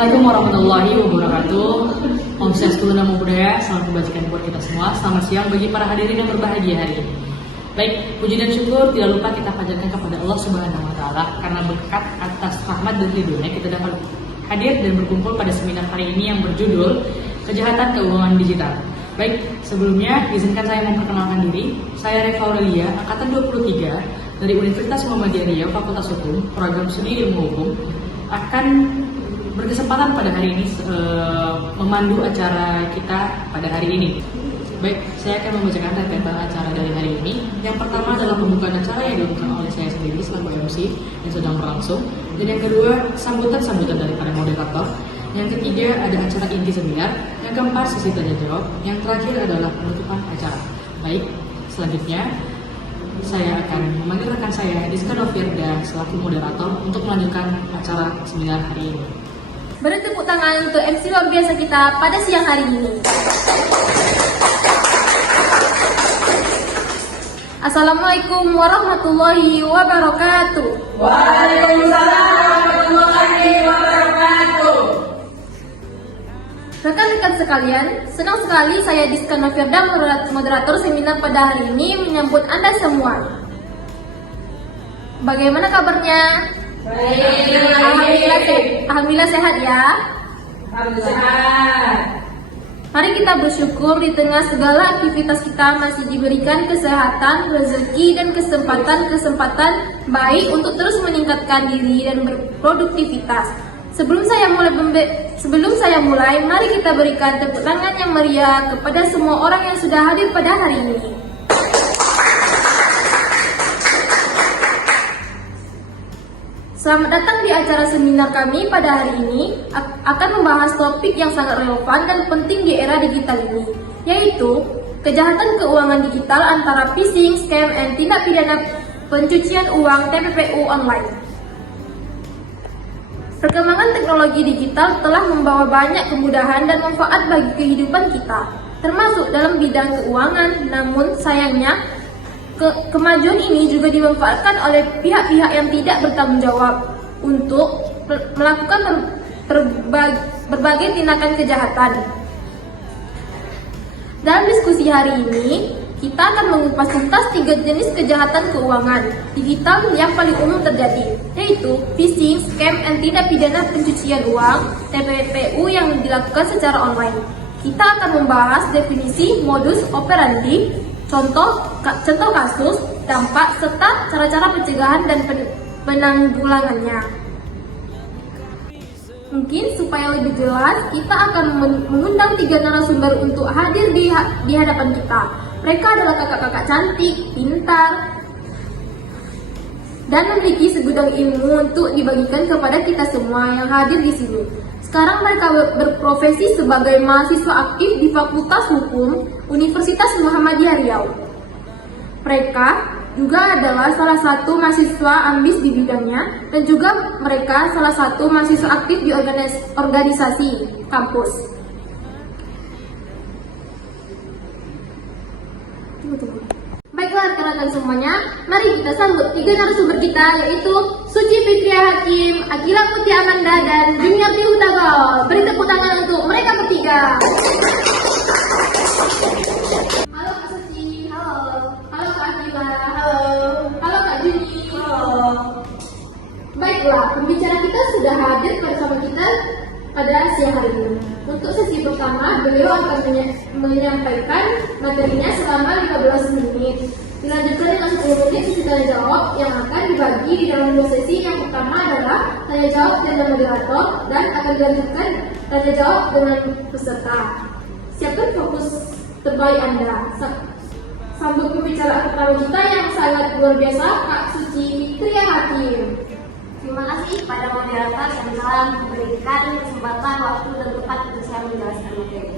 Assalamualaikum warahmatullahi wabarakatuh. Om Swastiastu, Namo Buddhaya. Salam kebajikan buat kita semua. Selamat siang bagi para hadirin yang berbahagia hari ini. Baik, puji dan syukur tidak lupa kita panjatkan kepada Allah Subhanahu wa Ta'ala, karena berkat atas rahmat dan ridhonya kita dapat hadir dan berkumpul pada seminar hari ini yang berjudul Kejahatan Keuangan Digital. Baik, sebelumnya izinkan saya memperkenalkan diri. Saya Reva Aurelia, angkatan 23 dari Universitas Muhammadiyah Riau, Fakultas Hukum, Program Studi Ilmu Hukum, akan berkesempatan pada hari ini memandu acara kita pada hari ini. Baik, saya akan membacakan rentetan acara dari hari ini. Yang pertama adalah pembukaan acara yang dilakukan oleh saya sendiri selaku MC yang sedang berlangsung. Dan yang kedua, sambutan dari para moderator. Yang ketiga ada acara inti seminar. Yang keempat sesi tanya jawab. Yang terakhir adalah penutupan acara. Baik, selanjutnya saya akan memanggil rekan saya Rizka Novierda selaku moderator untuk melanjutkan acara seminar hari ini. Beri tepuk tangan untuk MC luar biasa kita pada siang hari ini. Assalamualaikum warahmatullahi wabarakatuh. Waalaikumsalam warahmatullahi wabarakatuh. Rekan-rekan sekalian, senang sekali saya Rizka Novierda, moderator seminar pada hari ini, menyambut Anda semua. Bagaimana kabarnya? Alhamdulillah sehat ya. Sehat. Mari kita bersyukur di tengah segala aktivitas kita masih diberikan kesehatan, rezeki, dan kesempatan baik untuk terus meningkatkan diri dan berproduktivitas. Sebelum saya mulai, mari kita berikan tepuk tangan yang meriah kepada semua orang yang sudah hadir pada hari ini. Selamat datang di acara seminar kami pada hari ini akan membahas topik yang sangat relevan dan penting di era digital ini, yaitu kejahatan keuangan digital antara phishing, scam, dan tindak pidana pencucian uang (TPPU) online. Perkembangan teknologi digital telah membawa banyak kemudahan dan manfaat bagi kehidupan kita, termasuk dalam bidang keuangan. Namun sayangnya, kemajuan ini juga dimanfaatkan oleh pihak-pihak yang tidak bertanggung jawab untuk melakukan berbagai tindakan kejahatan. Dalam diskusi hari ini, kita akan mengupas tuntas 3 jenis kejahatan keuangan digital yang paling umum terjadi, yaitu phishing, scam, dan tindak pidana pencucian uang (TPPU) yang dilakukan secara online. Kita akan membahas definisi, modus operandi, contoh kasus, dampak, serta cara-cara pencegahan dan penanggulangannya. Mungkin supaya lebih jelas, kita akan mengundang 3 narasumber untuk hadir di hadapan kita. Mereka adalah kakak-kakak cantik, pintar, dan memiliki segudang ilmu untuk dibagikan kepada kita semua yang hadir di sini. Sekarang mereka berprofesi sebagai mahasiswa aktif di Fakultas Hukum Universitas Muhammadiyah Riau. Mereka juga adalah salah satu mahasiswa ambis di bidangnya, dan juga mereka salah satu mahasiswa aktif di organisasi kampus. Baiklah rekan-rekan semuanya, mari kita sambut 3 narasumber kita, yaitu Suci Fitria Hakim, Akila Putih Amanda, dan Juniati Hutagol. Beri tepuk tangan untuk mereka bertiga. Halo Kak Suci, halo. Halo Kak Akila, halo. Halo Kak Juni, halo. Baiklah, pembicara kita sudah hadir bersama kita pada siang hari ini. Untuk sesi pertama, beliau akan menyampaikan materinya selama 15 menit. Dilanjutkan dengan 10 menit sesi tanya jawab yang akan dibagi di dalam 2 sesi. Yang pertama adalah tanya jawab dengan moderator, dan akan dilanjutkan tanya jawab dengan peserta. Siapkan fokus terbaik Anda. Sambut pembicaraan pertama kita yang sangat luar biasa, Kak Suci Fitria Hakim. Terima kasih pada moderator yang telah memberikan kesempatan, waktu, dan tempat untuk saya menjelaskan materi.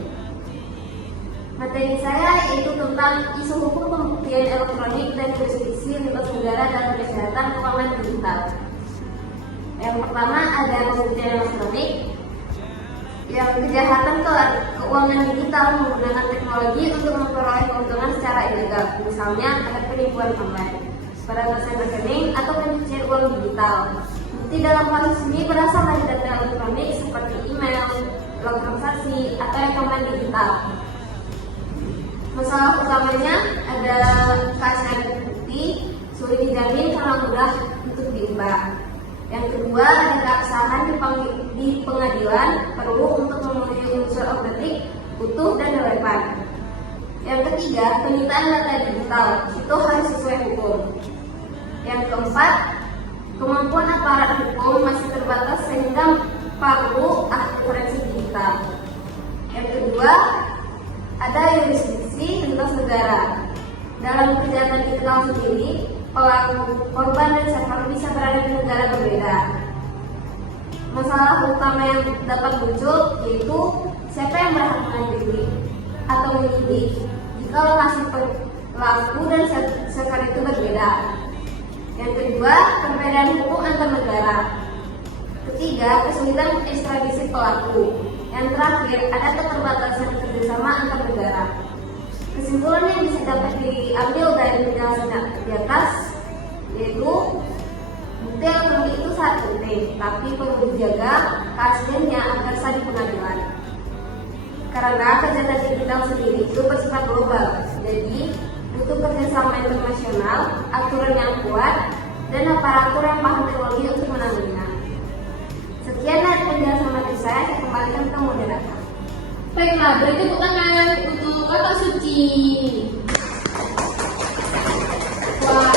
Materi saya yaitu tentang isu hukum pembuktian elektronik dan jurisdiksi lintas negara dalam kejahatan keuangan digital. Yang pertama ada pembuktian elektronik, yang kejahatan keuangan digital menggunakan teknologi untuk memperoleh keuntungan secara ilegal, misalnya ada penipuan online, perampasan rekening, atau pencucian uang digital. Bukti dalam kasus ini berasal dari data elektronik seperti email, log transaksi, atau rekaman digital. Masalah utamanya ada keaslian bukti, sulit dijamin karena mudah untuk diubah. Yang kedua, ada keabsahan di pengadilan perlu untuk memenuhi unsur otentik, utuh, dan relevan. Yang ketiga, penyitaan data digital itu harus sesuai hukum. Yang keempat, kemampuan aparat hukum masih terbatas sehingga perlu ahli forensik digital. Yang kedua, ada yurisdiksi lintas negara. Dalam kejahatan digital sendiri, pelaku, korban, dan server bisa berada di negara berbeda. Masalah utama yang dapat muncul yaitu siapa yang berhak mengadili atau menyidik jika lokasi pelaku dan server itu berbeda. Yang kedua, perbedaan hukum antar negara. Ketiga, kesulitan ekstradisi pelaku. Yang terakhir, ada keterbatasan kerjasama antar negara. Kesimpulan yang bisa dapat diambil dari penjelasan di atas yaitu bukti elektronik itu sangat penting, tapi perlu dijaga keasliannya agar sah di pengadilan. Karena kejahatan digital sendiri itu bersifat global, jadi butuh kerjasama internasional, aturan yang kuat, dan aparatur yang paham teknologi untuk menanganinya. Sekian dari penjelasan materi saya kembalikan ke moderator. Baiklah, beri tepuk tangan untuk Kakak Suci. Wah,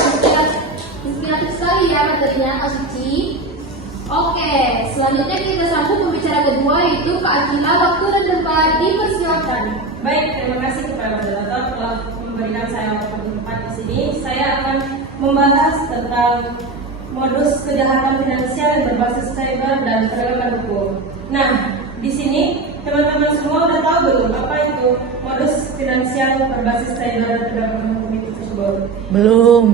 inspiratif sekali ya materinya Kak Suci. Oke, selanjutnya kita sambung pembicara kedua yaitu Kak Akila. Waktu dan tempat dipersilakan. Baik, terima kasih kepada moderator telah memberikan saya waktu dan tempat di sini. Saya akan membahas tentang modus kejahatan finansial yang berbasis cyber dan penegakan hukum. Nah, di sini teman-teman semua udah tahu belum apa itu modus finansial berbasis cyber dan penegakan hukum itu tersebut? Belum.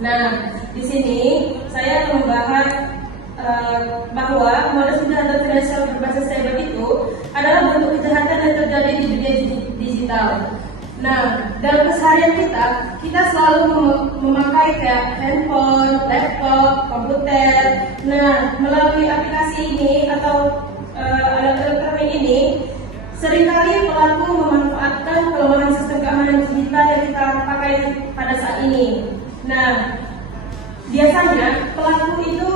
Nah, di sini saya akan membahas bahwa modus kejahatan finansial berbasis cyber itu adalah bentuk kejahatan yang terjadi di dunia digital. Nah, dalam keseharian kita selalu memakai kayak handphone, laptop, komputer. Nah, melalui aplikasi ini atau alat elektronik ini, seringkali pelaku memanfaatkan kelemahan sistem keamanan digital yang kita pakai pada saat ini. Nah, biasanya pelaku itu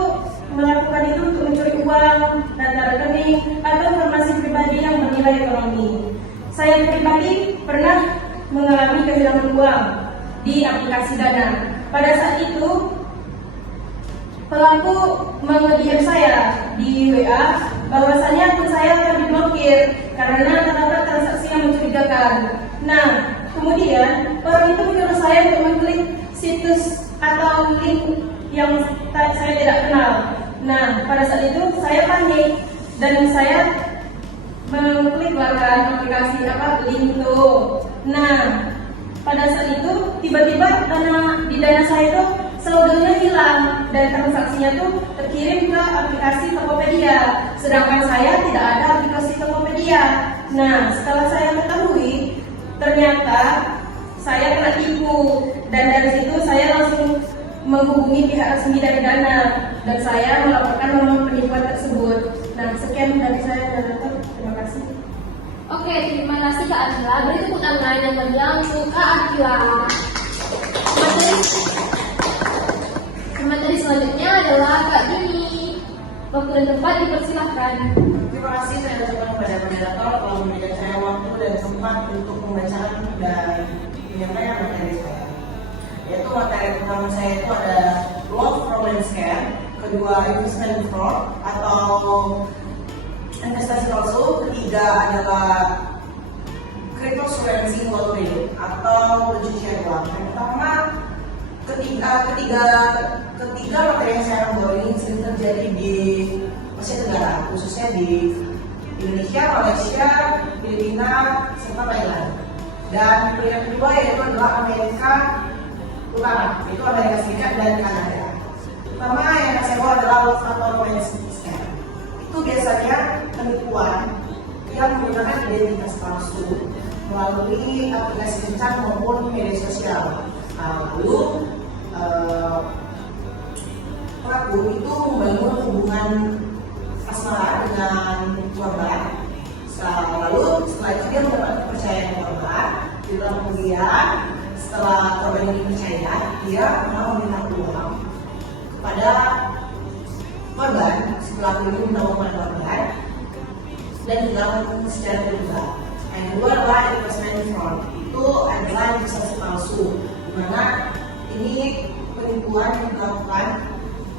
melakukan itu untuk mencuri uang, data rekening, atau informasi pribadi yang bernilai ekonomi. Saya pribadi pernah mengalami kehilangan uang di aplikasi Dana. Pada saat itu, pelaku meng-DM saya di WA bahwasanya akun saya akan diblokir karena terdapat transaksi yang mencurigakan. Nah, kemudian orang itu menyuruh saya untuk mengklik situs atau link yang saya tidak kenal. Nah, pada saat itu saya panik dan saya mengklik belakang aplikasi Linto. Nah, pada saat itu tiba-tiba di dana saya itu saldonya hilang dan transaksinya tuh terkirim ke aplikasi Tokopedia, sedangkan saya tidak ada aplikasi Tokopedia. Nah, setelah saya ketahui ternyata saya kena tipu dan dari situ saya langsung menghubungi pihak resmi dari Dana dan saya melaporkan nomor penipuan tersebut. Nah, sekian dari saya, moderator. Terima kasih. Oke, terima kasih Kak Akila. Beri tepuk tangan yang meriah untuk Kak Akila. Materi selanjutnya adalah Kak Juni. Waktu dan tempat dipersilahkan. Terima kasih saya ucapkan kepada moderator telah memberikan saya waktu dan tempat untuk membacakan dan menyampaikan materi saya. Yaitu materi pertama saya itu ada love romance scam, kedua investment fraud atau investasi palsu, ketiga adalah cryptocurrency lottery atau pencucian uang. Yang pertama, ketiga materi yang saya bawa ini sering terjadi di Asia Tenggara, khususnya di Indonesia, Malaysia, Filipina, serta Thailand. Dan yang kedua yaitu adalah Amerika Utara, yaitu Amerika Serikat dan Kanada. Pertama yang saya bawa adalah love atau romance scam. Itu biasanya penipuan yang menggunakan identitas palsu melalui aplikasi kencan maupun media sosial. Lalu pelaku itu membangun hubungan asmara dengan korban. Lalu setelah itu dia mendapat kepercayaan korban. Kemudian setelah korban ini percaya, dia mau meminta uang kepada korban. Si pelaku ini minta uang kepada korban dan dilakukan secara terbuka. Yang kedua adalah impersonation fraud. Itu adalah investasi palsu, di mana ini penipuan yang dilakukan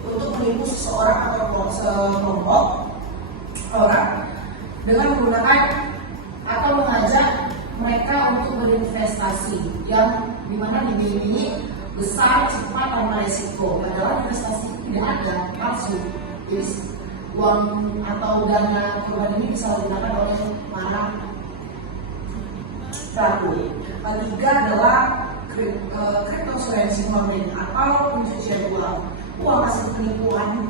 untuk menipu seseorang atau sekelompok orang dengan menggunakan atau mengajak mereka untuk berinvestasi yang dimana dimiliki besar, cepat, tanpa resiko. Padahal investasi tidak ada, palsu. Jadi uang atau dana korban ini bisa digunakan oleh para pelaku. Yang ketiga adalah cryptocurrency laundering atau pencucian uang. Uang hasil penipuan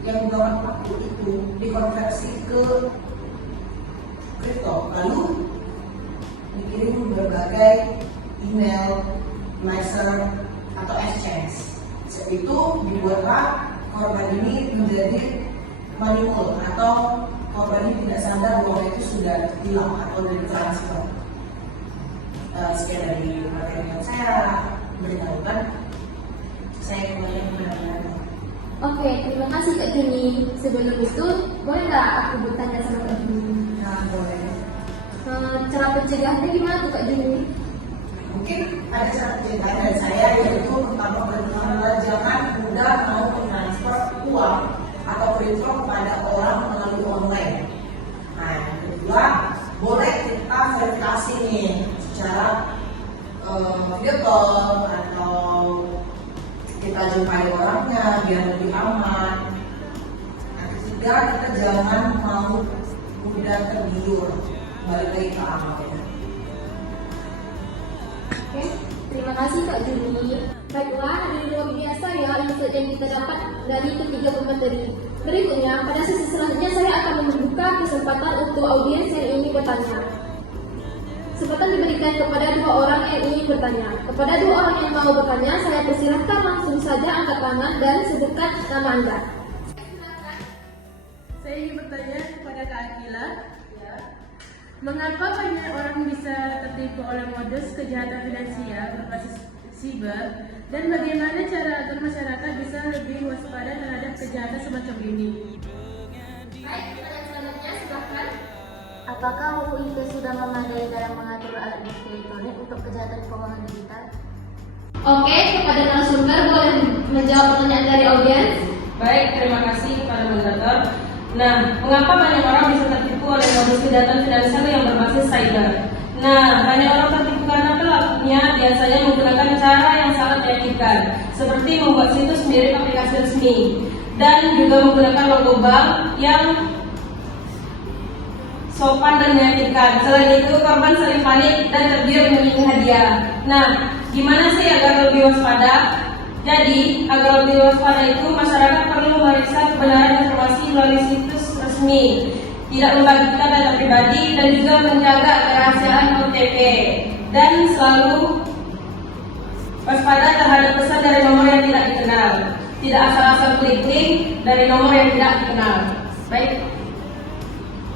yang dibawa pelaku itu dikonversi ke kripto, lalu dikirim berbagai email, laser, atau exchange. Setelah itu dibuatlah korban ini menjadi manipul atau korban ini tidak sadar bahwa itu sudah hilang atau ditransfer. Sekian dari materi yang saya beritahukan. Saya kembali kepada Oke, terima kasih Kak Juni. Sebelum itu, boleh nggak aku bertanya sama Kak Juni? Nah, boleh. Cara pencegahannya gimana tuh Kak Juni? Mungkin ada cara pencegahan dari saya, yaitu pertama adalah jangan mudah mau mentransfer uang atau crypto kepada orang melalui online. Nah, yang kedua, boleh kita verifikasi nih secara video call atau kita jumpai orangnya biar lebih aman. Nah, ketiga, kita jangan mau mudah tergiur, balik lagi ke amal ya. Oke, terima kasih Kak Juni. Baiklah, hadirin luar biasa ya insight yang kita dapat dari ketiga pemateri. Berikutnya, pada sesi selanjutnya saya akan membuka kesempatan untuk audiens yang ingin bertanya. Kesempatan diberikan kepada dua orang yang ingin bertanya. Kepada dua orang yang mau bertanya, saya persilahkan langsung saja angkat tangan dan sebutkan nama Anda. Saya ingin bertanya kepada Kak Akila, mengapa banyak orang bisa tertipu oleh modus kejahatan finansial berbasis siber, dan bagaimana cara agar masyarakat bisa lebih waspada terhadap kejahatan semacam ini? Baik, pertanyaan selanjutnya silahkan. Apakah UU itu sudah memadai dalam mengatur alat bukti elektronik untuk kejahatan keuangan digital? Oke, kepada narasumber boleh menjawab pertanyaan dari audiens. Baik, terima kasih kepada moderator. Nah, mengapa banyak orang bisa tertipu oleh modus kejahatan finansial yang berbasis cyber? Nah, banyak orang tertipu karena pelakunya biasanya menggunakan cara yang sangat meyakinkan, seperti membuat situs mirip aplikasi resmi, dan juga menggunakan logo bank yang sopan dan meyakinkan. Selain itu, korban sering panik dan tergiur memilih hadiah. Nah, gimana sih agar lebih waspada? Jadi, agar lebih waspada itu, masyarakat perlu memeriksa kebenaran informasi melalui situs resmi, tidak membagikan data pribadi, dan juga menjaga kerahasiaan OTP, dan selalu waspada terhadap pesan dari nomor yang tidak dikenal. Tidak asal-asal klik link dari nomor yang tidak dikenal. Baik.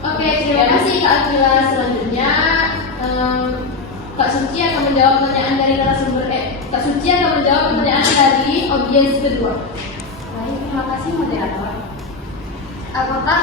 Oke, terima kasih Kak Akila. Selanjutnya, Kak Suci akan menjawab pertanyaan dari narasumber. Kak Suci akan menjawab pertanyaan dari audiens kedua. Baik, terima kasih moderator. Apakah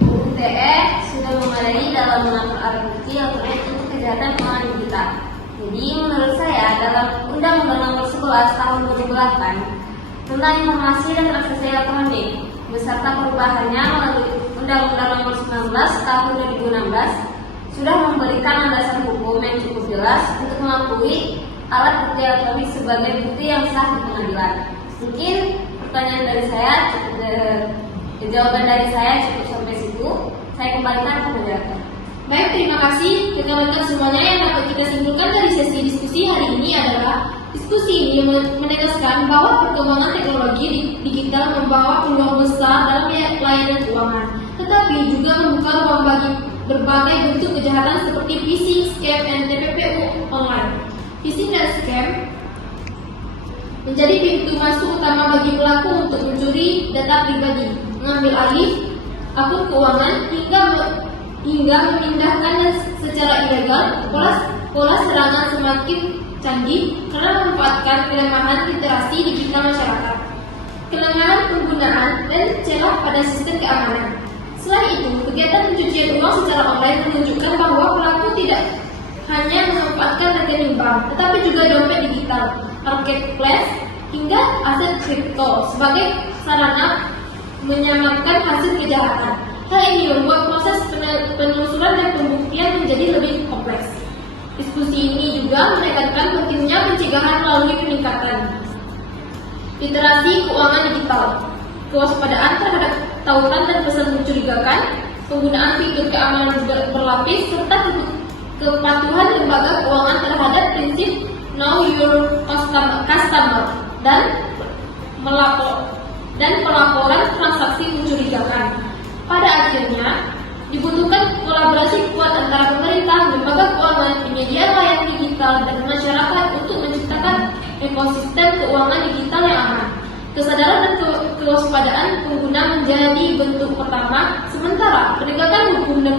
UU ITE sudah memadai dalam mengatur alat bukti yang terkait untuk kejahatan keuangan digital? Jadi, menurut saya dalam Undang-Undang Nomor 11 Tahun 2008 tentang Informasi dan Transaksi Elektronik beserta perubahannya melalui Undang-Undang Nomor 19 Tahun 2016 sudah memberikan landasan hukum yang cukup jelas untuk mengakui alat bukti elektronik sebagai bukti yang sah di pengadilan. Mungkin pertanyaan dari saya jawaban dari saya cukup sampai situ. Saya kembalikan ke moderator. Baik, terima kasih rekan-rekan semuanya. Yang dapat kita simpulkan dari sesi diskusi hari ini adalah diskusi ini menegaskan bahwa perkembangan teknologi digital membawa peluang besar dalam layanan keuangan, tetapi juga membuka ruang bagi berbagai bentuk kejahatan seperti phishing, scam, dan TPPU online. Phishing dan scam menjadi pintu masuk utama bagi pelaku untuk mencuri data pribadi, mengambil alih akun keuangan hingga memindahkannya secara ilegal. Pola serangan semakin canggih karena memanfaatkan kelemahan literasi digital masyarakat, kelengahan penggunaan, dan celah pada sistem keamanan. Selain itu, kegiatan pencucian uang secara online menunjukkan bahwa pelaku tidak hanya memanfaatkan rekening bank, tetapi juga dompet digital, marketplace, hingga aset kripto sebagai sarana menyamarkan hasil kejahatan. Hal ini membuat proses penelusuran dan pembuktian menjadi lebih kompleks. Diskusi ini juga menekankan pentingnya pencegahan melalui peningkatan literasi keuangan digital, kewaspadaan terhadap tautan dan pesan mencurigakan, penggunaan fitur keamanan berlapis, serta kepatuhan lembaga keuangan terhadap prinsip Know Your Customer dan pelaporan transaksi mencurigakan. Pada akhirnya, dibutuhkan kolaborasi kuat antara pemerintah, lembaga keuangan, penyedia layanan digital, dan masyarakat untuk menciptakan ekosistem keuangan digital yang aman. Kesadaran dan kewaspadaan pengguna menjadi bentuk pertama, sementara penegakan hukum dan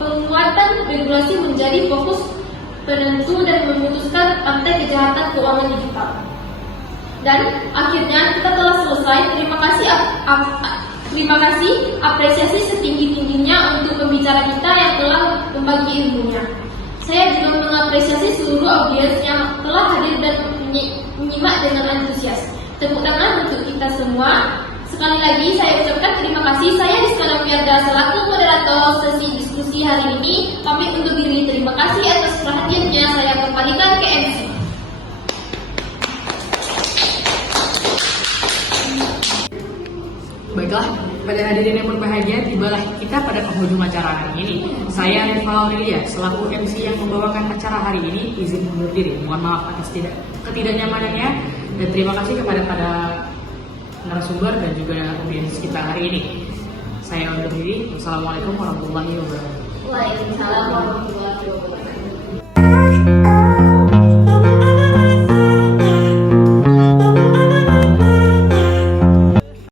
penguatan regulasi menjadi fokus penentu dan memutuskan rantai kejahatan keuangan digital. Dan akhirnya kita telah selesai. Terima kasih, apresiasi setinggi-tingginya untuk pembicara kita yang telah membagi ilmunya. Saya juga mengapresiasi seluruh audiens yang telah hadir dan menyimak dengan antusias. Tepuk tangan untuk kita semua. Sekali lagi saya ucapkan terima kasih. Saya Rizka Noviarda selaku moderator sesi diskusi hari ini pamit undur diri. Terima kasih atas perhatiannya. Saya kembalikan ke MC. Baiklah, pada hadirin yang berbahagia, tibalah kita pada penghujung acara hari ini. Saya Rifa Aurelia, selaku MC yang membawakan acara hari ini, izin undur diri. Mohon maaf atas ketidaknyamanannya, dan terima kasih kepada narasumber dan juga audiens kita hari ini. Saya undur diri. Wassalamualaikum warahmatullahi wabarakatuh.